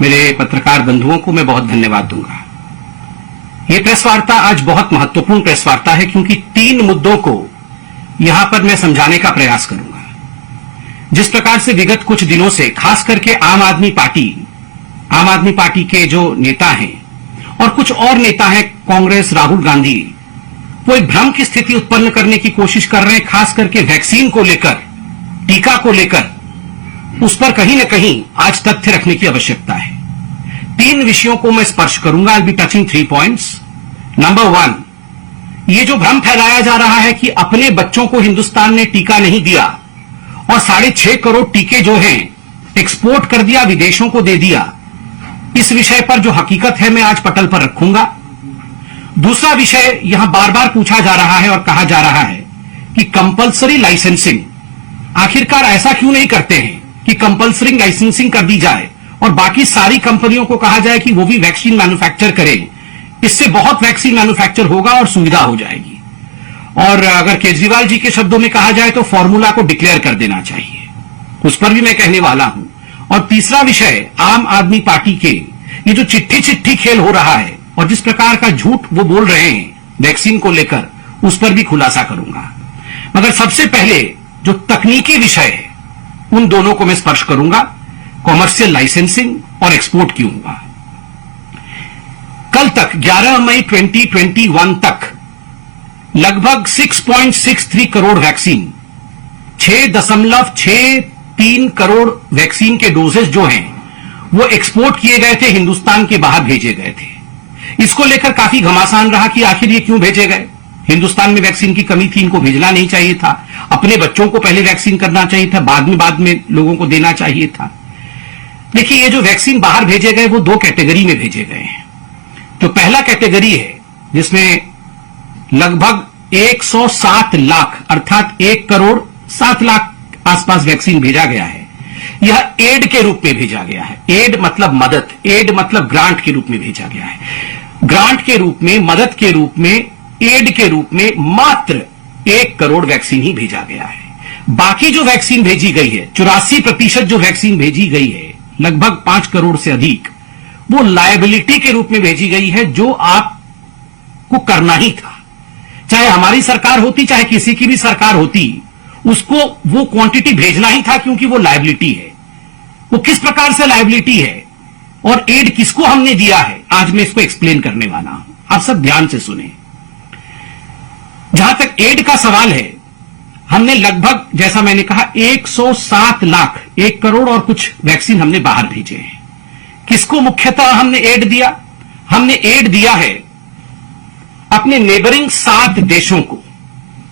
मेरे पत्रकार बंधुओं को मैं बहुत धन्यवाद दूंगा। ये प्रेस वार्ता आज बहुत महत्वपूर्ण प्रेस वार्ता है क्योंकि 3 मुद्दों को यहां पर मैं समझाने का प्रयास करूंगा। जिस प्रकार से विगत कुछ दिनों से खास करके आम आदमी पार्टी के जो नेता हैं और कुछ और नेता हैं, कांग्रेस, राहुल गांधी, वो एक भ्रम की स्थिति उत्पन्न करने की कोशिश कर रहे हैं, खास करके वैक्सीन को लेकर, टीका को लेकर। उस पर कहीं न कहीं आज तथ्य रखने की आवश्यकता है। 3 विषयों को मैं स्पर्श करूंगा। I will be touching 3 points. Number 1, ये जो भ्रम फैलाया जा रहा है कि अपने बच्चों को हिंदुस्तान ने टीका नहीं दिया और 6.5 करोड़ टीके जो हैं एक्सपोर्ट कर दिया, विदेशों को दे दिया, इस विषय पर जो हकीकत है मैं आज पटल पर रखूंगा। दूसरा विषय यहां बार बार पूछा जा रहा है और कहा जा रहा है कि कंपल्सरी लाइसेंसिंग, आखिरकार ऐसा क्यों नहीं करते हैं कि कंपल्सरी लाइसेंसिंग कर दी जाए और बाकी सारी कंपनियों को कहा जाए कि वो भी वैक्सीन मैन्युफैक्चर करें। इससे बहुत वैक्सीन मैन्युफैक्चर होगा और सुविधा हो जाएगी। और अगर केजरीवाल जी के शब्दों में कहा जाए तो फॉर्मूला को डिक्लेयर कर देना चाहिए, उस पर भी मैं कहने वाला हूं। और तीसरा विषय, आम आदमी पार्टी के ये जो चिट्ठी खेल हो रहा है और जिस प्रकार का झूठ वो बोल रहे हैं वैक्सीन को लेकर, उस पर भी खुलासा करूंगा। मगर सबसे पहले जो तकनीकी विषय है उन दोनों को मैं स्पर्श करूंगा, कॉमर्शियल लाइसेंसिंग और एक्सपोर्ट क्यों हुआ। कल तक 11 मई 2021 तक लगभग 6.63 करोड़ वैक्सीन, 6.63 करोड़ वैक्सीन के डोजेस जो हैं वो एक्सपोर्ट किए गए थे, हिंदुस्तान के बाहर भेजे गए थे। इसको लेकर काफी घमासान रहा कि आखिर ये क्यों भेजे गए। हिंदुस्तान में वैक्सीन की कमी थी, इनको भेजना नहीं चाहिए था, अपने बच्चों को पहले वैक्सीन करना चाहिए था, बाद में लोगों को देना चाहिए था। देखिए, ये जो वैक्सीन बाहर भेजे गए वो 2 कैटेगरी में भेजे गए हैं। तो पहला कैटेगरी है जिसमें लगभग 107 लाख अर्थात 1 करोड़ 7 लाख आसपास वैक्सीन भेजा गया है। यह एड के रूप में भेजा गया है। एड मतलब मदद, एड मतलब ग्रांट के रूप में भेजा गया है। ग्रांट के रूप में, मदद के रूप में, एड के रूप में मात्र 1 करोड़ वैक्सीन ही भेजा गया है। बाकी जो वैक्सीन भेजी गई है, 84% जो वैक्सीन भेजी गई है, लगभग 5 करोड़ से अधिक, वो लायबिलिटी के रूप में भेजी गई है, जो आपको करना ही था। चाहे हमारी सरकार होती, चाहे किसी की भी सरकार होती, उसको वो क्वांटिटी भेजना ही था क्योंकि वो लायबिलिटी है। वो किस प्रकार से लायबिलिटी है और एड किसको हमने दिया है, आज मैं इसको एक्सप्लेन करने वाला हूं। आप सब ध्यान से सुने। जहां तक एड का सवाल है, हमने लगभग, जैसा मैंने कहा, 107 लाख, 1 करोड़ और कुछ वैक्सीन हमने बाहर भेजे हैं। किसको मुख्यतः हमने एड दिया? हमने एड दिया है अपने नेबरिंग 7 देशों को।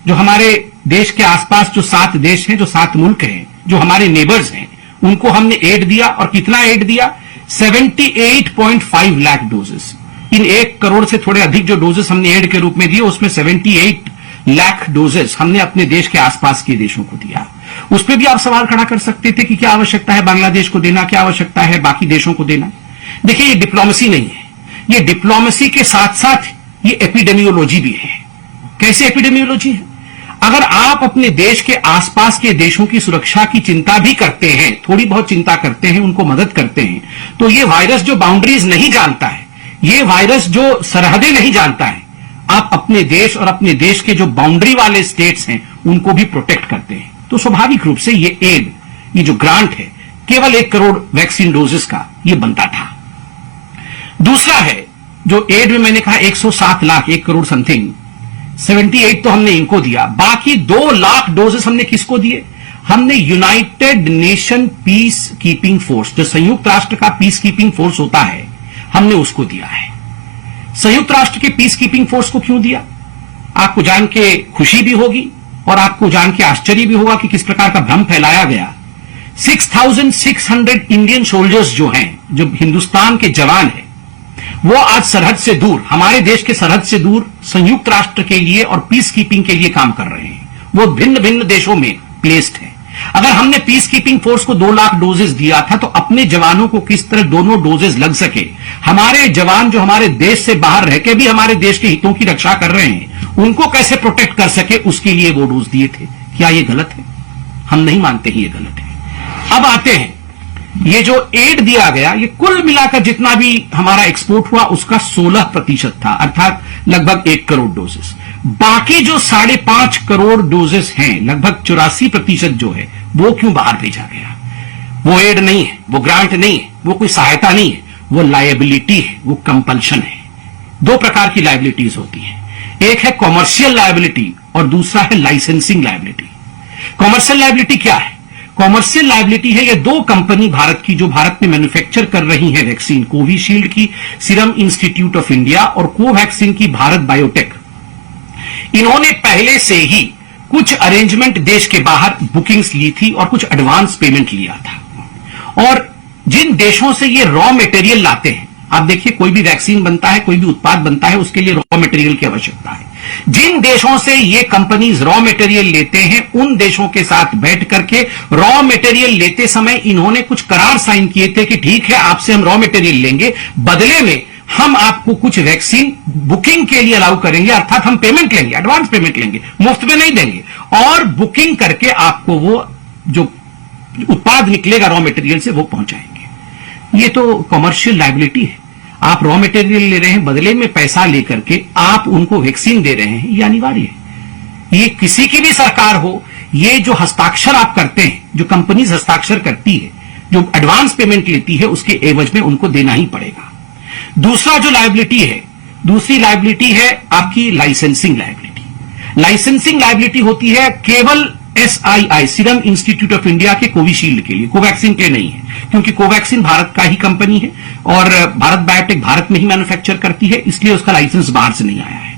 जो हमारे देश के आसपास जो 7 देश हैं, जो 7 मुल्क हैं, जो हमारे नेबर्स हैं, उनको हमने एड दिया। और कितना एड दिया? 78.5 लाख डोजेस। इन 1 करोड़ से थोड़े अधिक जो डोजेस हमने एड के रूप में दिए, उसमें 78 लाख डोजेस हमने अपने देश के आसपास के देशों को दिया। उस पर भी आप सवाल खड़ा कर सकते थे कि क्या आवश्यकता है बांग्लादेश को देना, क्या आवश्यकता है बाकी देशों को देना। देखिए, ये डिप्लोमेसी नहीं है, ये डिप्लोमेसी के साथ साथ ये एपिडेमियोलॉजी भी है। कैसे एपिडेमियोलॉजी है? अगर आप अपने देश के आसपास के देशों की सुरक्षा की चिंता भी करते हैं, थोड़ी बहुत चिंता करते हैं, उनको मदद करते हैं, तो ये वायरस जो बाउंड्रीज नहीं जानता है, ये वायरस जो सरहदें नहीं जानता है, आप अपने देश और अपने देश के जो बाउंड्री वाले स्टेट्स हैं उनको भी प्रोटेक्ट करते हैं। तो स्वाभाविक रूप से ये एड, ये जो ग्रांट है, केवल 1 करोड़ वैक्सीन डोजेस का ये बनता था। दूसरा है जो एड में मैंने कहा 107 लाख, 1 करोड़ समथिंग, 78 तो हमने इनको दिया। बाकी 2 लाख डोजेस हमने किसको दिए? हमने United nation peace keeping force, जो संयुक्त राष्ट्र का पीस कीपिंग फोर्स होता है, हमने उसको दिया है। संयुक्त राष्ट्र के पीस कीपिंग फोर्स को क्यों दिया? आपको जान के खुशी भी होगी और आपको जान के आश्चर्य भी होगा कि किस प्रकार का भ्रम फैलाया गया। 6,600 इंडियन सोल्जर्स जो हैं, जो हिंदुस्तान के जवान हैं, वो आज सरहद से दूर, हमारे देश के सरहद से दूर संयुक्त राष्ट्र के लिए और पीस कीपिंग के लिए काम कर रहे हैं। वो भिन्न भिन्न देशों में प्लेस्ड है। अगर हमने पीस कीपिंग फोर्स को 2 लाख डोजेस दिया था, तो अपने जवानों को किस तरह दोनों डोजेस लग सके, हमारे जवान जो हमारे देश से बाहर रह के भी हमारे देश के हितों की रक्षा कर रहे हैं, उनको कैसे प्रोटेक्ट कर सके, उसके लिए वो डोज दिए थे। क्या ये गलत है? हम नहीं मानते ही ये गलत है। अब आते हैं ये जो एड दिया गया, ये कुल मिलाकर जितना भी हमारा एक्सपोर्ट हुआ उसका 16% था, अर्थात लगभग 1 करोड़ डोजेस। बाकी जो 5.5 करोड़ डोजेस हैं, लगभग 84% जो है, वो क्यों बाहर भेजा गया? वो एड नहीं है, वो ग्रांट नहीं है, वो कोई सहायता नहीं है, वो लायबिलिटी है, वो कंपल्शन है। 2 प्रकार की लायबिलिटीज होती हैं, एक है कॉमर्शियल लायबिलिटी और दूसरा है लाइसेंसिंग लायबिलिटी। कॉमर्शियल लायबिलिटी क्या है? कॉमर्शियल लायबिलिटी है ये 2 कंपनी भारत की जो भारत में मैन्युफैक्चर कर रही है वैक्सीन, कोविशील्ड की सीरम इंस्टीट्यूट ऑफ इंडिया और कोवैक्सीन की भारत बायोटेक। इन्होंने पहले से ही कुछ अरेंजमेंट देश के बाहर बुकिंग्स ली थी और कुछ एडवांस पेमेंट लिया था। और जिन देशों से ये रॉ मटेरियल लाते हैं, आप देखिए कोई भी वैक्सीन बनता है, कोई भी उत्पाद बनता है, उसके लिए रॉ मटेरियल की आवश्यकता है। जिन देशों से ये कंपनीज रॉ मटेरियल लेते हैं, उन देशों के साथ बैठ करके रॉ मटेरियल लेते समय इन्होंने कुछ करार साइन किए थे कि ठीक है, आपसे हम रॉ मटेरियल लेंगे, बदले में हम आपको कुछ वैक्सीन बुकिंग के लिए अलाउ करेंगे, अर्थात हम पेमेंट लेंगे, एडवांस पेमेंट लेंगे, मुफ्त में नहीं देंगे, और बुकिंग करके आपको वो जो उत्पाद निकलेगा रॉ मटेरियल से वो पहुंचाएंगे। ये तो कॉमर्शियल लायबिलिटी है। आप रॉ मटेरियल ले रहे हैं, बदले में पैसा लेकर के आप उनको वैक्सीन दे रहे हैं, ये अनिवार्य है। ये किसी की भी सरकार हो, ये जो हस्ताक्षर आप करते हैं, जो कंपनीज हस्ताक्षर करती है, जो एडवांस पेमेंट लेती है, उसके एवज में उनको देना ही पड़ेगा। दूसरा जो लायबिलिटी है, दूसरी लायबिलिटी है आपकी लाइसेंसिंग लायबिलिटी। लाइसेंसिंग लायबिलिटी होती है केवल SII serum institute of India के कोविशील्ड के लिए, कोवैक्सीन के लिए नहीं है, क्योंकि कोवैक्सीन भारत का ही कंपनी है और भारत बायोटेक भारत में ही मैन्युफैक्चर करती है, इसलिए उसका लाइसेंस बाहर से नहीं आया है।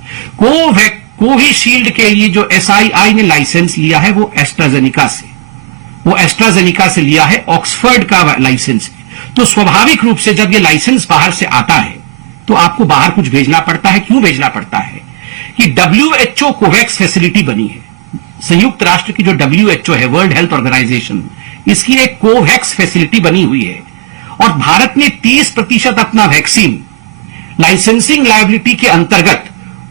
कोविशील्ड के लिए जो SII ने लाइसेंस लिया है वो एस्ट्राजेनिका से लिया है, ऑक्सफर्ड का लाइसेंस है। तो स्वाभाविक रूप से जब ये लाइसेंस बाहर से आता है तो आपको बाहर कुछ भेजना पड़ता है। क्यों भेजना पड़ता है? कि WHO कोवैक्स फैसिलिटी बनी है, संयुक्त राष्ट्र की जो WHO है, वर्ल्ड हेल्थ ऑर्गेनाइजेशन, इसकी एक कोवैक्स फैसिलिटी बनी हुई है और भारत ने 30% अपना वैक्सीन लाइसेंसिंग लायबिलिटी के अंतर्गत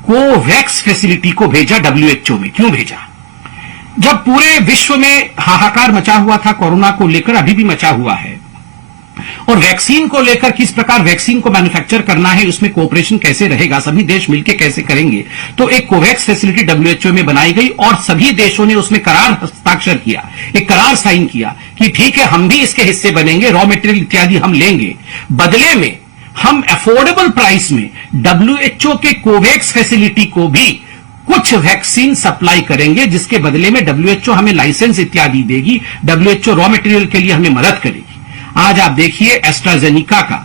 कोवैक्स फैसिलिटी को भेजा WHO में। क्यों भेजा? जब पूरे विश्व में हाहाकार मचा हुआ था कोरोना को लेकर, अभी भी मचा हुआ है, और वैक्सीन को लेकर किस प्रकार वैक्सीन को मैन्युफैक्चर करना है, उसमें कोऑपरेशन कैसे रहेगा, सभी देश मिलकर कैसे करेंगे, तो एक कोवैक्स फैसिलिटी WHO में बनाई गई और सभी देशों ने उसमें करार हस्ताक्षर किया, एक करार साइन किया कि ठीक है, हम भी इसके हिस्से बनेंगे, रॉ मटेरियल इत्यादि हम लेंगे, बदले में हम अफोर्डेबल प्राइस में WHO के कोवैक्स फैसिलिटी को भी कुछ वैक्सीन सप्लाई करेंगे, जिसके बदले में WHO हमें लाइसेंस इत्यादि देगी, WHO रॉ मटेरियल के लिए हमें मदद करेगी। आज आप देखिए एस्ट्राजेनिका का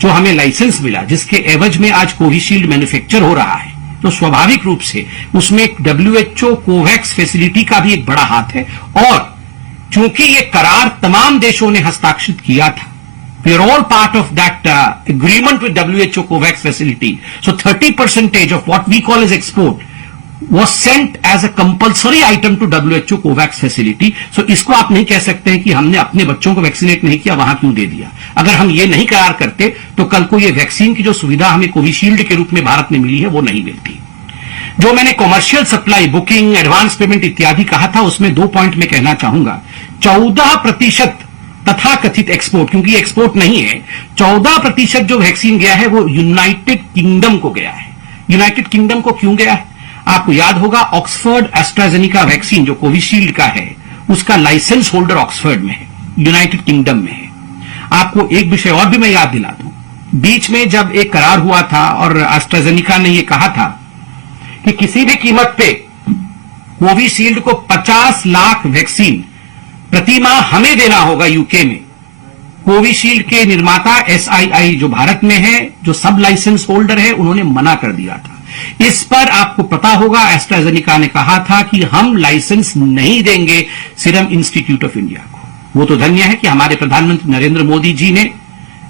जो हमें लाइसेंस मिला, जिसके एवज में आज कोविशील्ड मैन्युफैक्चर हो रहा है, तो स्वाभाविक रूप से उसमें WHO कोवैक्स फैसिलिटी का भी एक बड़ा हाथ है। और चूंकि ये करार तमाम देशों ने हस्ताक्षरित किया था, we are all part of that agreement with WHO COVAX facility. So 30% of what we call as export was sent as a compulsory item to WHO COVAX facility. So इसको आप नहीं कह सकते हैं कि हमने अपने बच्चों को वैक्सीनेट नहीं किया, वहां क्यों दे दिया। अगर हम ये नहीं करार करते तो कल को ये वैक्सीन की जो सुविधा हमें कोविशील्ड के रूप में भारत में मिली है वो नहीं मिलती। जो मैंने commercial supply, booking, advance payment इत्यादि कहा था, उसमें 2 पॉइंट में कहना चाहूंगा। 14% तथा कथित एक्सपोर्ट, क्योंकि एक्सपोर्ट नहीं है, 14% जो वैक्सीन गया है वो यूनाइटेड किंगडम को गया है। यूनाइटेड किंगडम को क्यों गया है? आपको याद होगा, ऑक्सफर्ड एस्ट्राजेनिका वैक्सीन जो कोविशील्ड का है, उसका लाइसेंस होल्डर ऑक्सफर्ड में है, यूनाइटेड किंगडम में है। आपको एक विषय और भी मैं याद दिला दूं, बीच में जब एक करार हुआ था और एस्ट्राजेनिका ने यह कहा था कि किसी भी कीमत पे कोविशील्ड को 50 लाख वैक्सीन प्रति माह हमें देना होगा यूके में। कोविशील्ड के निर्माता SII जो भारत में है, जो सब लाइसेंस होल्डर है, उन्होंने मना कर दिया था। इस पर आपको पता होगा एस्ट्राजेनिका ने कहा था कि हम लाइसेंस नहीं देंगे सीरम इंस्टीट्यूट ऑफ इंडिया को। वो तो धन्य है कि हमारे प्रधानमंत्री नरेंद्र मोदी जी ने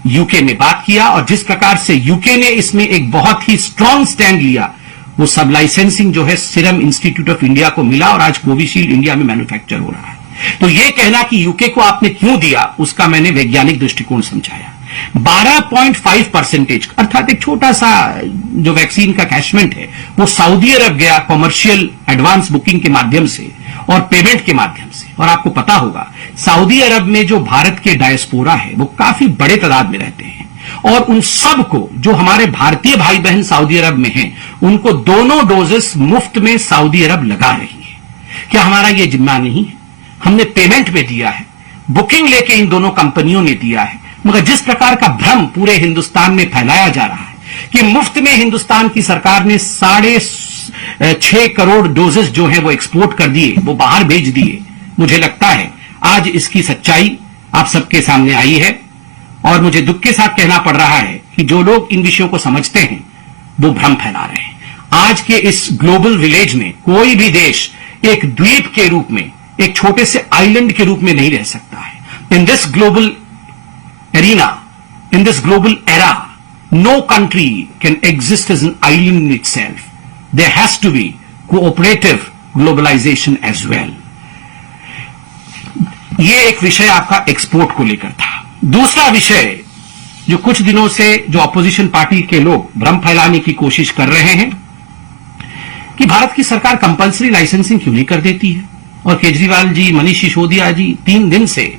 यूके में बात किया और जिस प्रकार से यूके ने इसमें एक बहुत ही स्ट्रांग स्टैंड लिया, वो सब लाइसेंसिंग जो है सीरम इंस्टीट्यूट ऑफ इंडिया को मिला और आज कोविशील्ड इंडिया में मैन्युफैक्चर हो रहा है। तो यह कहना कि यूके को आपने क्यों दिया, उसका मैंने वैज्ञानिक दृष्टिकोण समझाया। 12.5% अर्थात एक छोटा सा जो वैक्सीन का कैशमेंट है वो सऊदी अरब गया कॉमर्शियल एडवांस बुकिंग के माध्यम से, और पेमेंट के माध्यम से। और आपको पता होगा सऊदी अरब में जो भारत के डायस्पोरा है वो काफी बड़े तादाद में रहते हैं, और उन सब को जो हमारे भारतीय भाई बहन सऊदी अरब में हैं उनको दोनों डोजेस मुफ्त में सऊदी अरब लगा रही है। क्या हमारा यह जिम्मा नहीं है? हमने पेमेंट में दिया है, बुकिंग लेके इन दोनों कंपनियों ने दिया है, मगर जिस प्रकार का भ्रम पूरे हिंदुस्तान में फैलाया जा रहा है कि मुफ्त में हिंदुस्तान की सरकार ने 6.5 करोड़ डोजेस जो है वो एक्सपोर्ट कर दिए, वो बाहर भेज दिए, मुझे लगता है आज इसकी सच्चाई आप सबके सामने आई है। और मुझे दुख के साथ कहना पड़ रहा है कि जो लोग इन विषयों को समझते हैं वो भ्रम फैला रहे हैं। आज के इस ग्लोबल विलेज में कोई भी देश एक द्वीप के रूप में, एक छोटे से आइलैंड के रूप में नहीं रह सकता है। In this global arena, in this global era, no country can exist as an island in itself. There has to be cooperative globalization as well. ये एक विषय आपका एक्सपोर्ट को लेकर था। दूसरा विषय जो कुछ दिनों से जो अपोजिशन पार्टी के लोग भ्रम फैलाने की कोशिश कर रहे हैं कि भारत की सरकार कंपल्सरी लाइसेंसिंग क्यों नहीं कर देती है, और केजरीवाल जी, मनीष सिसोदिया जी 3 दिन से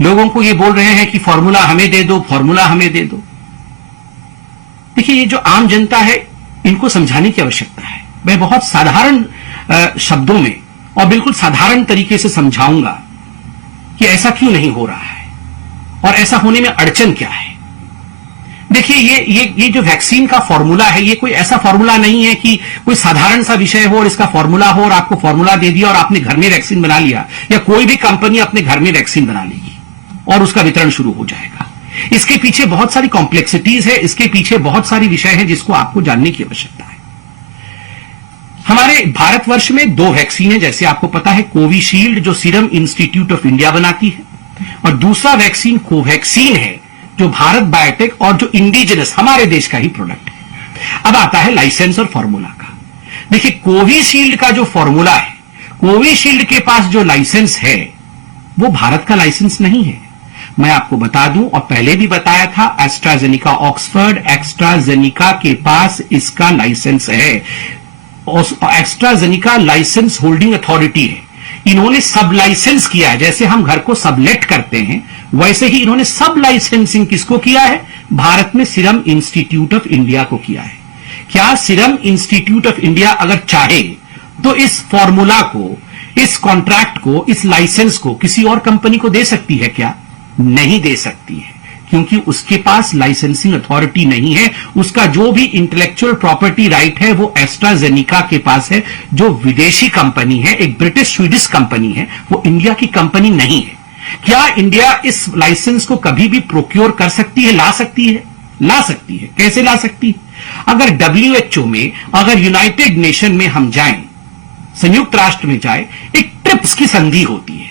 लोगों को ये बोल रहे हैं कि फॉर्मूला हमें दे दो, फॉर्मूला हमें दे दो। देखिए, ये जो आम जनता है इनको समझाने की आवश्यकता है। मैं बहुत साधारण शब्दों में और बिल्कुल साधारण तरीके से समझाऊंगा कि ऐसा क्यों नहीं हो रहा है और ऐसा होने में अड़चन क्या है। देखिए, ये जो वैक्सीन का फॉर्मूला है, ये कोई ऐसा फॉर्मूला नहीं है कि कोई साधारण सा विषय हो और इसका फॉर्मूला हो और आपको फॉर्मूला दे दिया और आपने घर में वैक्सीन बना लिया, या कोई भी कंपनी अपने घर में वैक्सीन बना लेगी और उसका वितरण शुरू हो जाएगा। इसके पीछे बहुत सारी कॉम्प्लेक्सिटीज है, इसके पीछे बहुत सारी विषय है जिसको आपको जानने की आवश्यकता है। हमारे भारतवर्ष में 2 वैक्सीन है, जैसे आपको पता है, कोविशील्ड जो सीरम इंस्टीट्यूट ऑफ इंडिया बनाती है, और दूसरा वैक्सीन कोवैक्सीन है जो भारत बायोटेक और जो इंडिजिनस हमारे देश का ही प्रोडक्ट है। अब आता है लाइसेंस और फॉर्मूला का। देखिए, कोविशील्ड का जो फॉर्मूला है, कोविशील्ड के पास जो लाइसेंस है वो भारत का लाइसेंस नहीं है। मैं आपको बता दूं, और पहले भी बताया था, एस्ट्राजेनिका ऑक्सफोर्ड एस्ट्राजेनिका के पास इसका लाइसेंस है। एस्ट्राजेनिका लाइसेंस होल्डिंग अथॉरिटी है। इन्होंने सब लाइसेंस किया है। जैसे हम घर को सबलेट करते हैं, वैसे ही इन्होंने सब लाइसेंसिंग किसको किया है? भारत में सीरम इंस्टीट्यूट ऑफ इंडिया को किया है। क्या सीरम इंस्टीट्यूट ऑफ इंडिया अगर चाहे तो इस फॉर्मूला को, इस कॉन्ट्रैक्ट को, इस लाइसेंस को किसी और कंपनी को दे सकती है क्या? नहीं दे सकती है, क्योंकि उसके पास लाइसेंसिंग अथॉरिटी नहीं है। उसका जो भी इंटेलेक्चुअल प्रॉपर्टी राइट है वो एस्ट्राजेनिका के पास है, जो विदेशी कंपनी है, एक ब्रिटिश स्वीडिश कंपनी है, वो इंडिया की कंपनी नहीं है। क्या इंडिया इस लाइसेंस को कभी भी प्रोक्योर कर सकती है, ला सकती है? ला सकती है। कैसे ला सकती है? अगर WHO में, अगर यूनाइटेड नेशन में हम जाएं, संयुक्त राष्ट्र में जाए, एक ट्रिप्स की संधि होती है।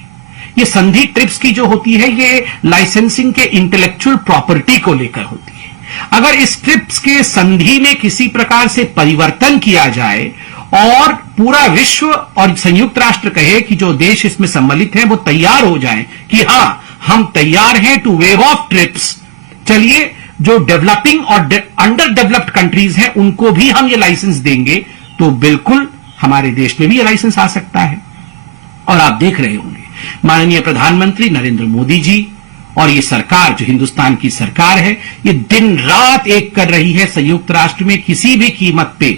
ये संधि ट्रिप्स की जो होती है, ये लाइसेंसिंग के इंटेलेक्चुअल प्रॉपर्टी को लेकर होती है। अगर इस ट्रिप्स के संधि में किसी प्रकार से परिवर्तन किया जाए और पूरा विश्व और संयुक्त राष्ट्र कहे कि जो देश इसमें सम्मिलित हैं वो तैयार हो जाएं कि हां, हम तैयार हैं टू वेव ऑफ ट्रिप्स, चलिए जो डेवलपिंग और अंडर डेवलप्ड कंट्रीज हैं उनको भी हम ये लाइसेंस देंगे, तो बिल्कुल हमारे देश में भी ये लाइसेंस आ सकता है। और आप देख रहे होंगे माननीय प्रधानमंत्री नरेंद्र मोदी जी और ये सरकार, जो हिंदुस्तान की सरकार है, ये दिन रात एक कर रही है संयुक्त राष्ट्र में किसी भी कीमत पे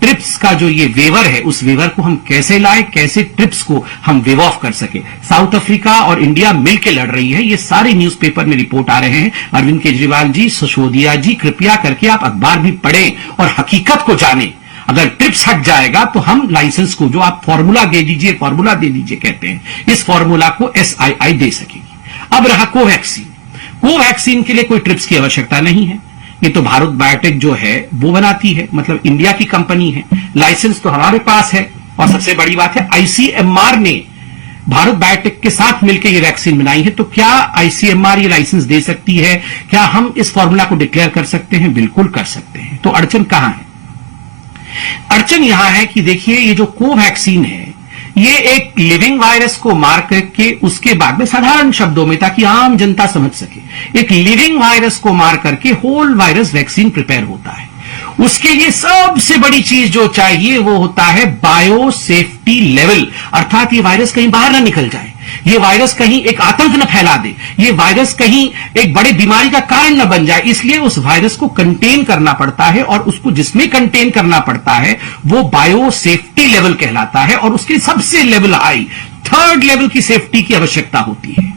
ट्रिप्स का जो ये वेवर है, उस वेवर को हम कैसे लाएं, कैसे ट्रिप्स को हम वेव ऑफ कर सके। साउथ अफ्रीका और इंडिया मिलकर लड़ रही है, ये सारे न्यूज़पेपर में रिपोर्ट आ रहे हैं। अरविंद केजरीवाल जी, सिसोदिया जी, कृपया करके आप अखबार भी पढ़ें और हकीकत को जानें। अगर ट्रिप्स हट जाएगा तो हम लाइसेंस को, जो आप फॉर्मूला दे दीजिए, फॉर्मूला दे दीजिए कहते हैं, इस फॉर्मूला को SII दे सकेगी। अब रहा कोवैक्सीन। कोवैक्सीन के लिए कोई ट्रिप्स की आवश्यकता नहीं है। ये तो भारत बायोटेक जो है वो बनाती है, मतलब इंडिया की कंपनी है। लाइसेंस तो हमारे पास है, और सबसे बड़ी बात है ICMR ने भारत बायोटेक के साथ मिलकर ये वैक्सीन बनाई है। तो क्या ICMR ये लाइसेंस दे सकती है? क्या हम इस फॉर्मूला को डिक्लेयर कर सकते हैं? बिल्कुल कर सकते हैं। तो अड़चन कहां है? अड़चन यहां है कि देखिए, ये जो कोवैक्सीन है, ये एक लिविंग वायरस को मार करके, उसके बाद में साधारण शब्दों में, ताकि आम जनता समझ सके, एक लिविंग वायरस को मार करके होल वायरस वैक्सीन प्रिपेयर होता है। उसके लिए सबसे बड़ी चीज जो चाहिए वो होता है बायो सेफ्टी लेवल, अर्थात ये वायरस कहीं बाहर ना निकल जाए, ये वायरस कहीं एक आतंक न फैला दे, ये वायरस कहीं एक बड़े बीमारी का कारण न बन जाए। इसलिए उस वायरस को कंटेन करना पड़ता है, और उसको जिसमें कंटेन करना पड़ता है वो बायो सेफ्टी लेवल कहलाता है, और उसके सबसे लेवल हाई 3rd लेवल की सेफ्टी की आवश्यकता होती है।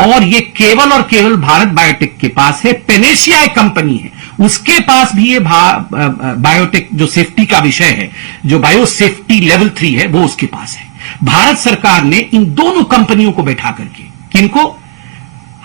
और ये केवल और केवल भारत बायोटेक के पास है। पेनेशिया एक कंपनी है, उसके पास भी ये बायोटेक जो सेफ्टी का विषय है, जो बायो सेफ्टी लेवल 3 है, वो उसके पास है। भारत सरकार ने इन दोनों कंपनियों को बैठा करके, किनको,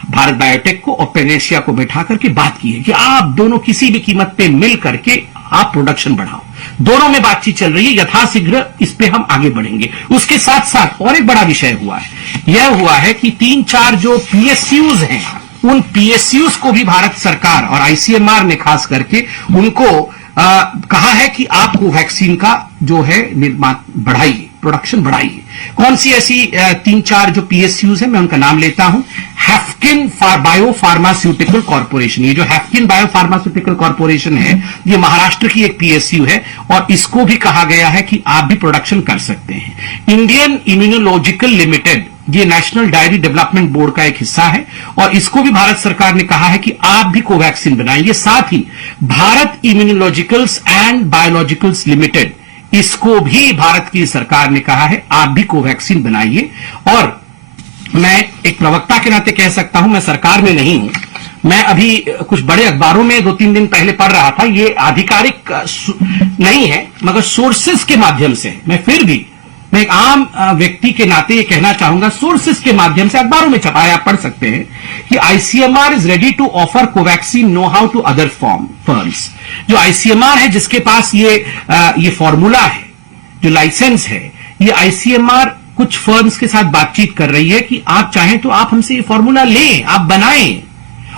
भारत बायोटेक को और पेनेशिया को बैठा करके बात की है कि आप दोनों किसी भी कीमत पे मिल करके आप प्रोडक्शन बढ़ाओ। दोनों में बातचीत चल रही है, यथाशीघ्र इस पे हम आगे बढ़ेंगे। उसके साथ साथ और एक बड़ा विषय हुआ है, यह हुआ है कि 3-4 जो पीएसयूज हैं, उन पीएसयूज को भी भारत सरकार और आईसीएमआर ने खास करके उनको कहा है कि आप कोवैक्सीन का जो है निर्माण बढ़ाइए, प्रोडक्शन बढ़ाइए। कौन सी ऐसी 3-4 जो पीएसयूज है, मैं उनका नाम लेता हूं। हैफकिन बायो फार्मास्यूटिकल कॉर्पोरेशन, ये जो हैफकिन बायो फार्मास्यूटिकल कॉर्पोरेशन है, ये महाराष्ट्र की एक पीएसयू है, और इसको भी कहा गया है कि आप भी प्रोडक्शन कर सकते हैं। इंडियन इम्यूनोलॉजिकल लिमिटेड, ये नेशनल डायरी डेवलपमेंट बोर्ड का एक हिस्सा है, और इसको भी भारत सरकार ने कहा है कि आप भी कोवैक्सीन बनाइए। साथ ही Bharat immunologicals and biologicals limited, इसको भी भारत की सरकार ने कहा है आप भी कोवैक्सीन बनाइए। और मैं एक प्रवक्ता के नाते कह सकता हूं, मैं सरकार में नहीं हूं, मैं अभी कुछ बड़े अखबारों में 2-3 दिन पहले पढ़ रहा था, ये आधिकारिक नहीं है मगर सोर्सेस के माध्यम से, मैं एक आम व्यक्ति के नाते ये कहना चाहूंगा, सोर्सेस के माध्यम से अखबारों में छपा है, आप पढ़ सकते हैं कि ICMR is ready to offer Covaxin know how to other firms. जो आईसीएमआर है, जिसके पास ये फॉर्मूला है, जो लाइसेंस है, ये आईसीएमआर कुछ फर्म्स के साथ बातचीत कर रही है कि आप चाहें तो आप हमसे ये फॉर्मूला लें, आप बनाएं।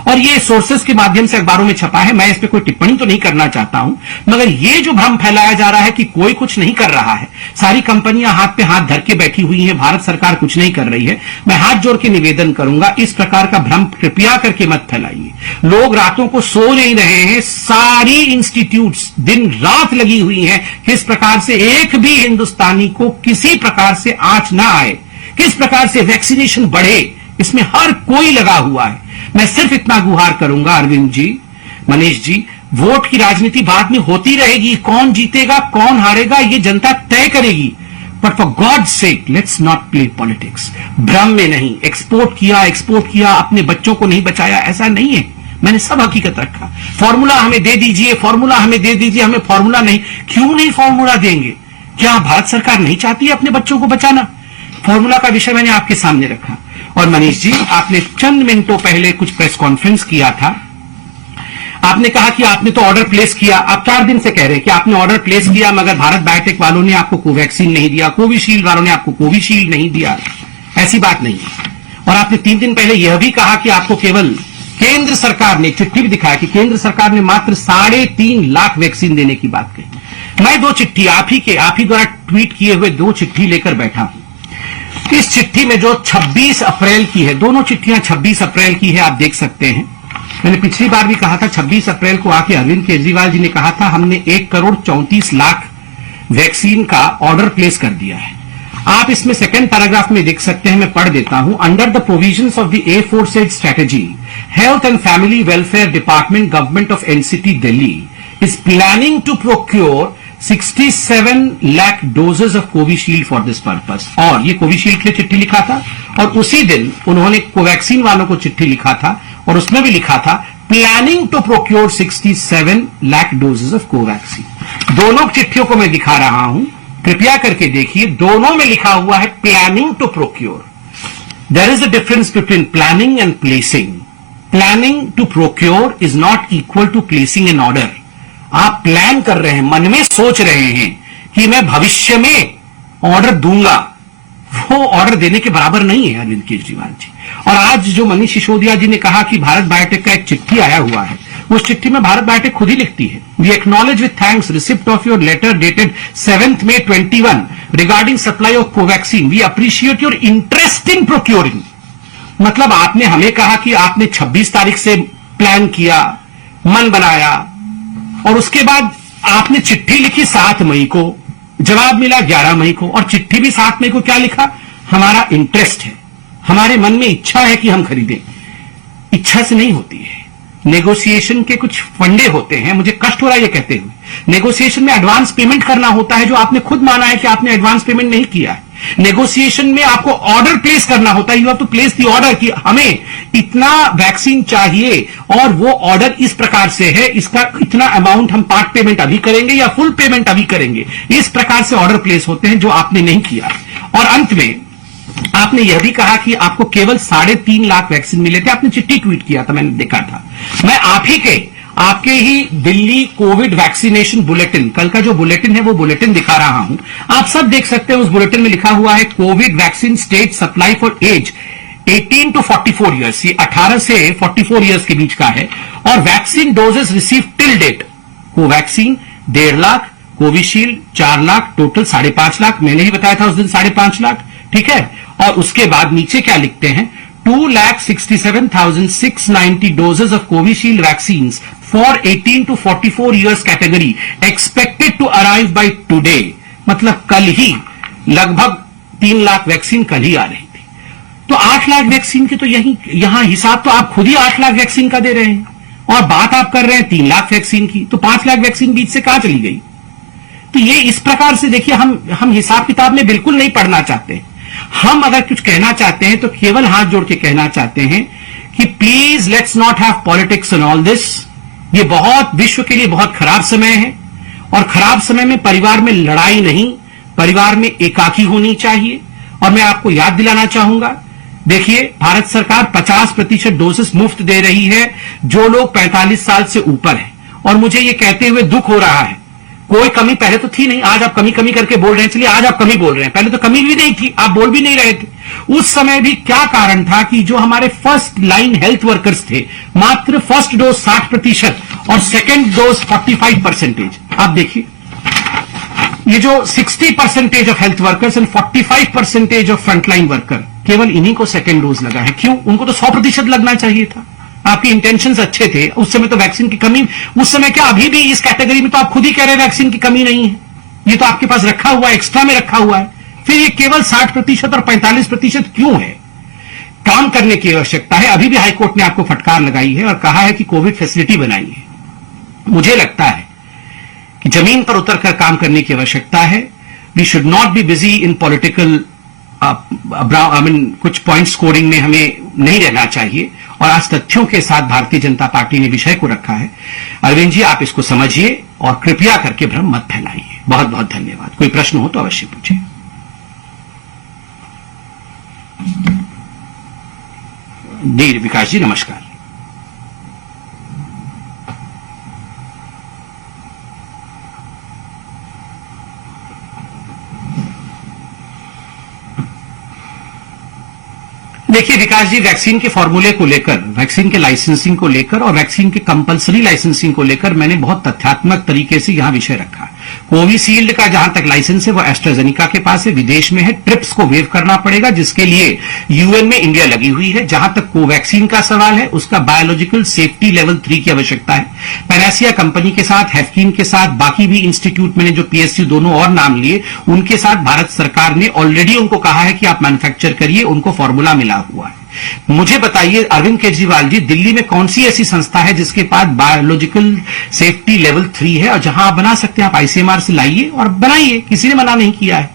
और ये सोर्सेस के माध्यम से अखबारों में छपा है, मैं इस पे कोई टिप्पणी तो नहीं करना चाहता हूं, मगर ये जो भ्रम फैलाया जा रहा है कि कोई कुछ नहीं कर रहा है, सारी कंपनियां हाथ पे हाथ धर के बैठी हुई हैं, भारत सरकार कुछ नहीं कर रही है, मैं हाथ जोड़ के निवेदन करूंगा, इस प्रकार का भ्रम कृपया करके मत फैलाइए। लोग रातों को सो नहीं रहे हैं, सारी इंस्टीट्यूट्स दिन रात लगी हुई हैं, किस प्रकार से एक भी हिंदुस्तानी को किसी प्रकार से आंच ना आए, किस प्रकार से वैक्सीनेशन बढ़े, इसमें हर कोई लगा हुआ है। मैं सिर्फ इतना गुहार करूंगा, अरविंद जी, मनीष जी, वोट की राजनीति बाद में होती रहेगी, कौन जीतेगा कौन हारेगा ये जनता तय करेगी, but for God sake let's not play politics. भ्रम में नहीं, एक्सपोर्ट किया, अपने बच्चों को नहीं बचाया, ऐसा नहीं है। मैंने सब हकीकत रखा। फॉर्मूला हमें दे दीजिए, हमें फॉर्मूला नहीं, क्यों नहीं फॉर्मूला देंगे? क्या भारत सरकार नहीं चाहती है अपने बच्चों को बचाना? फॉर्मूला का विषय मैंने आपके सामने रखा। और मनीष जी, आपने चंद मिनटों पहले कुछ प्रेस कॉन्फ्रेंस किया था, आपने कहा कि आपने तो ऑर्डर प्लेस किया, आप 4 दिन से कह रहे हैं कि आपने ऑर्डर प्लेस किया, मगर भारत बायोटेक वालों ने आपको कोवैक्सीन नहीं दिया, कोविशील्ड वालों ने आपको कोविशील्ड नहीं दिया। ऐसी बात नहीं है। और आपने 3 दिन पहले यह भी कहा कि आपको केवल केंद्र सरकार ने, चिट्ठी भी दिखाया कि केंद्र सरकार ने मात्र 3.5 लाख वैक्सीन देने की बात कही। मैं 2 चिट्ठी आप ही द्वारा ट्वीट किए हुए 2 चिट्ठी लेकर बैठा हूं। इस चिट्ठी में जो 26 अप्रैल की है, दोनों चिट्ठियां 26 अप्रैल की है, आप देख सकते हैं। मैंने पिछली बार भी कहा था, 26 अप्रैल को आके अरविंद केजरीवाल जी ने कहा था हमने 1,34,00,000 वैक्सीन का ऑर्डर प्लेस कर दिया है। आप इसमें सेकंड पैराग्राफ में देख सकते हैं, मैं पढ़ देता हूं। Under the provisions of the aforesaid strategy, health and family welfare department, government of NCT Delhi is planning to procure 67 lakh doses of Covishield for this purpose. और ये कोविशील्ड के लिए चिट्ठी लिखा था, और उसी दिन उन्होंने कोवैक्सीन वालों को चिट्ठी लिखा था, और उसमें भी लिखा था planning to procure 67 lakh doses of Covaxin. दोनों चिट्ठियों को मैं दिखा रहा हूं, कृपया करके देखिए, दोनों में लिखा हुआ है planning to procure. There is a difference between planning and placing. Planning to procure is not equal to placing an order. आप प्लान कर रहे हैं, मन में सोच रहे हैं कि मैं भविष्य में ऑर्डर दूंगा, वो ऑर्डर देने के बराबर नहीं है अरविंद केजरीवाल जी। और आज जो मनीष सिसोदिया जी ने कहा कि भारत बायोटेक का एक चिट्ठी आया हुआ है, उस चिट्ठी में भारत बायोटेक खुद ही लिखती है, we acknowledge with thanks receipt of your letter dated 7th May 21 regarding supply of Covaxin, we appreciate your interest in procuring. मतलब आपने हमें कहा कि आपने 26 तारीख से प्लान किया, मन बनाया, और उसके बाद आपने चिट्ठी लिखी 7 मई को, जवाब मिला 11 मई को, और चिट्ठी भी 7 मई को क्या लिखा? हमारा इंटरेस्ट है, हमारे मन में इच्छा है कि हम खरीदें। इच्छा से नहीं होती है, नेगोशिएशन के कुछ फंडे होते हैं। मुझे कष्ट हो रहा है ये कहते हुए। नेगोशिएशन में एडवांस पेमेंट करना होता है, जो आपने खुद माना है कि आपने एडवांस पेमेंट नहीं किया है। नेगोशिएशन में आपको ऑर्डर प्लेस करना होता है, you have to place the order कि हमें इतना वैक्सीन चाहिए और वो ऑर्डर इस प्रकार से है, इसका इतना अमाउंट हम पार्ट पेमेंट अभी करेंगे या फुल पेमेंट अभी करेंगे। इस प्रकार से ऑर्डर प्लेस होते हैं, जो आपने नहीं किया। और अंत में आपने यह भी कहा कि आपको केवल 3.5 लाख वैक्सीन मिले थे। आपने चिट्ठी ट्वीट किया था, मैंने देखा था। मैं आपके ही दिल्ली कोविड वैक्सीनेशन बुलेटिन, कल का जो बुलेटिन है वो बुलेटिन दिखा रहा हूं, आप सब देख सकते हैं। उस बुलेटिन में लिखा हुआ है Covid vaccine state supply for age 18 to 44 years, ये 18 से 44 ईयर्स के बीच का है। और vaccine doses receive till date, Covaxin 1.5 lakh, Covishield 4 lakh, total 5.5 lakh. मैंने ही बताया था उस दिन 5.5 लाख, ठीक है। और उसके बाद नीचे क्या लिखते हैं? 2,67,690 doses of Covishield vaccine for 18 to 44 years category expected to arrive by today. मतलब कल ही लगभग 3 लाख वैक्सीन कल ही आ रही थी। तो 8 लाख वैक्सीन के तो यहां हिसाब तो आप खुद ही 8 लाख वैक्सीन का दे रहे हैं, और बात आप कर रहे हैं 3 लाख वैक्सीन की। तो 5 लाख वैक्सीन बीच से कहां चली गई? तो ये इस प्रकार से देखिए, हम हिसाब किताब में बिल्कुल नहीं पढ़ना चाहते। हम अगर कुछ कहना चाहते हैं तो केवल हाथ जोड़ के कहना चाहते हैं कि please let's not have politics in all this. ये बहुत विश्व के लिए बहुत खराब समय है, और खराब समय में परिवार में लड़ाई नहीं, परिवार में एकाकी होनी चाहिए। और मैं आपको याद दिलाना चाहूंगा, देखिए भारत सरकार 50% डोसेस मुफ्त दे रही है जो लोग 45 साल से ऊपर हैं। और मुझे ये कहते हुए दुख हो रहा है, कोई कमी पहले तो थी नहीं, आज आप कमी करके बोल रहे हैं। चलिए आज आप कमी बोल रहे हैं, पहले तो कमी भी नहीं थी, आप बोल भी नहीं रहे थे। उस समय भी क्या कारण था कि जो हमारे फर्स्ट लाइन हेल्थ वर्कर्स थे, मात्र फर्स्ट डोज 60% और सेकेंड डोज 45%। आप देखिए, ये जो 60% of health workers and 45% of frontline worker, केवल इन्हीं को सेकेंड डोज लगा है। क्यों? उनको तो 100% लगना चाहिए था। आपके इंटेंशंस अच्छे थे, उस समय तो वैक्सीन की कमी, उस समय क्या, अभी भी इस कैटेगरी में तो आप खुद ही कह रहे हैं वैक्सीन की कमी नहीं है, ये तो आपके पास रखा हुआ है, एक्स्ट्रा में रखा हुआ है। फिर ये केवल 60% और 45% क्यों है? काम करने की आवश्यकता है। अभी भी हाईकोर्ट ने आपको फटकार लगाई है और कहा है कि कोविड फैसिलिटी बनाई है। मुझे लगता है कि जमीन पर उतरकर काम करने की आवश्यकता है। We should not be busy in political कुछ पॉइंट स्कोरिंग में हमें नहीं रहना चाहिए। और आज तथ्यों के साथ भारतीय जनता पार्टी ने विषय को रखा है। अरविंद जी, आप इसको समझिए और कृपया करके भ्रम मत फैलाइए। बहुत बहुत धन्यवाद। कोई प्रश्न हो तो अवश्य पूछिए। जी विकास जी, नमस्कार। देखिए विकास जी, वैक्सीन के फॉर्मूले को लेकर, वैक्सीन के लाइसेंसिंग को लेकर और वैक्सीन के कंपलसरी लाइसेंसिंग को लेकर मैंने बहुत तथ्यात्मक तरीके से यहां विषय रखा। कोविशील्ड का जहां तक लाइसेंस है वो एस्ट्राजेनिका के पास है, विदेश में है। ट्रिप्स को वेव करना पड़ेगा, जिसके लिए यूएन में इंडिया लगी हुई है। जहां तक कोवैक्सीन का सवाल है, उसका बायोलॉजिकल सेफ्टी लेवल 3 की आवश्यकता है। पैनासिया कंपनी के साथ, हैफकीन के साथ, बाकी भी इंस्टीट्यूट, मैंने जो पीएसयू दोनों और नाम लिए, उनके साथ भारत सरकार ने ऑलरेडी उनको कहा है कि आप मैन्युफैक्चर करिए, उनको फॉर्मूला मिला हुआ है। मुझे बताइए अरविंद केजरीवाल जी, दिल्ली में कौन सी ऐसी संस्था है जिसके पास बायोलॉजिकल सेफ्टी लेवल 3 है और जहां आप बना सकते हैं? आप आईसीएमआर से लाइए और बनाइए, किसी ने मना नहीं किया है।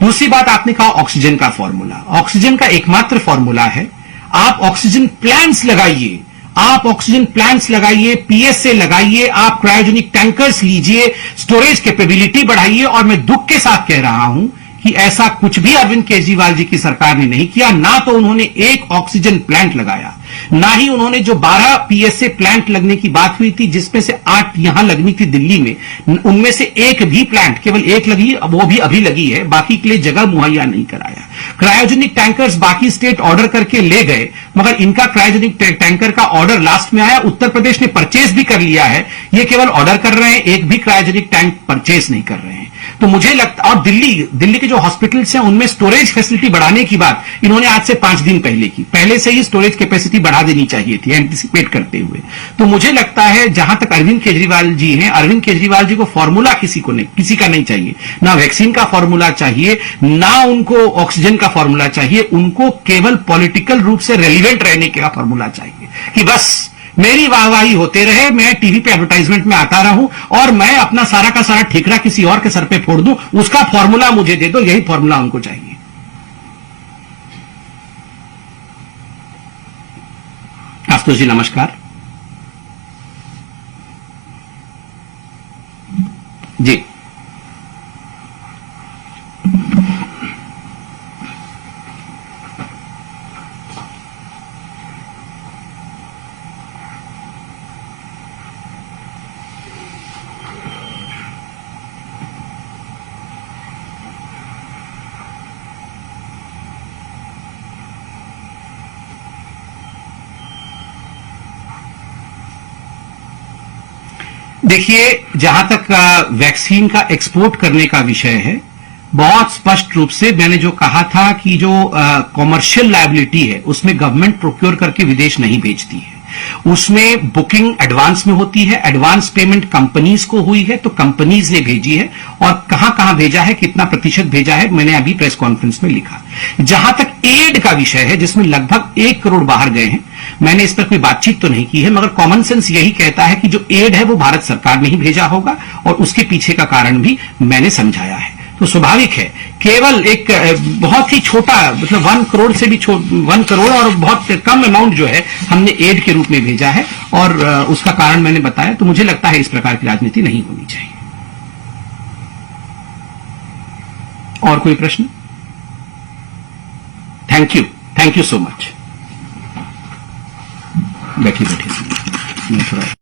दूसरी बात, आपने कहा ऑक्सीजन का फॉर्मूला। ऑक्सीजन का एकमात्र फॉर्मूला है, आप ऑक्सीजन प्लांट्स लगाइए, आप ऑक्सीजन प्लांट्स लगाइए, पीएसए लगाइए, आप क्रायोजेनिक टैंकर्स लीजिए, स्टोरेज कैपेबिलिटी बढ़ाइए। और मैं दुख के साथ कह रहा हूं कि ऐसा कुछ भी अरविंद केजरीवाल जी की सरकार ने नहीं किया। ना तो उन्होंने एक ऑक्सीजन प्लांट लगाया, ना ही उन्होंने जो 12 पीएसए प्लांट लगने की बात हुई थी, जिसमें से 8 यहां लगनी थी दिल्ली में, उनमें से एक भी प्लांट, केवल एक लगी, वो भी अभी लगी है, बाकी के लिए जगह मुहैया नहीं कराया। क्रायोजेनिक टैंकर्स बाकी स्टेट ऑर्डर करके ले गए, मगर इनका क्रायोजेनिक टैंकर का ऑर्डर लास्ट में आया। उत्तर प्रदेश ने परचेज भी कर लिया है, ये केवल ऑर्डर कर रहे हैं, एक भी क्रायोजेनिक टैंक परचेज नहीं कर रहे हैं। तो मुझे लगता, और दिल्ली के जो हॉस्पिटल्स हैं उनमें स्टोरेज फैसिलिटी बढ़ाने की बात इन्होंने आज से 5 दिन पहले की, पहले से ही स्टोरेज कैपेसिटी बढ़ा देनी चाहिए थी एंटिसिपेट करते हुए। तो मुझे लगता है जहां तक अरविंद केजरीवाल जी हैं, अरविंद केजरीवाल जी को फॉर्मूला किसी का नहीं चाहिए, ना वैक्सीन का फॉर्मूला चाहिए, ना उनको ऑक्सीजन का फॉर्मूला चाहिए, उनको केवल पॉलिटिकल रूप से रेलिवेंट रहने का फॉर्मूला चाहिए कि बस मेरी वाहवाही होते रहे, मैं टीवी पे एडवर्टाइजमेंट में आता रहूं और मैं अपना सारा का सारा ठेकरा किसी और के सर पे फोड़ दूं, उसका फॉर्मूला मुझे दे दो, यही फॉर्मूला उनको चाहिए। आशुतोष जी नमस्कार जी। देखिए, जहां तक वैक्सीन का एक्सपोर्ट करने का विषय है, बहुत स्पष्ट रूप से मैंने जो कहा था कि जो कॉमर्शियल लायबिलिटी है उसमें गवर्नमेंट प्रोक्योर करके विदेश नहीं भेजती है, उसमें बुकिंग एडवांस में होती है, एडवांस पेमेंट कंपनीज को हुई है तो कंपनीज ने भेजी है, और कहां कहां भेजा है, कितना प्रतिशत भेजा है, मैंने अभी प्रेस कॉन्फ्रेंस में लिखा। जहां तक एड का विषय है जिसमें लगभग 1 करोड़ बाहर गए हैं, मैंने इस पर कोई बातचीत तो नहीं की है, मगर कॉमन सेंस यही कहता है कि जो एड है वो भारत सरकार ने ही भेजा होगा, और उसके पीछे का कारण भी मैंने समझाया है। तो स्वाभाविक है, केवल एक बहुत ही छोटा, मतलब 1 करोड़ से भी 1 करोड़ और बहुत कम अमाउंट जो है हमने एड के रूप में भेजा है, और उसका कारण मैंने बताया। तो मुझे लगता है इस प्रकार की राजनीति नहीं होनी चाहिए। और कोई प्रश्न? Thank you so much. बैठिए मैं थोड़ा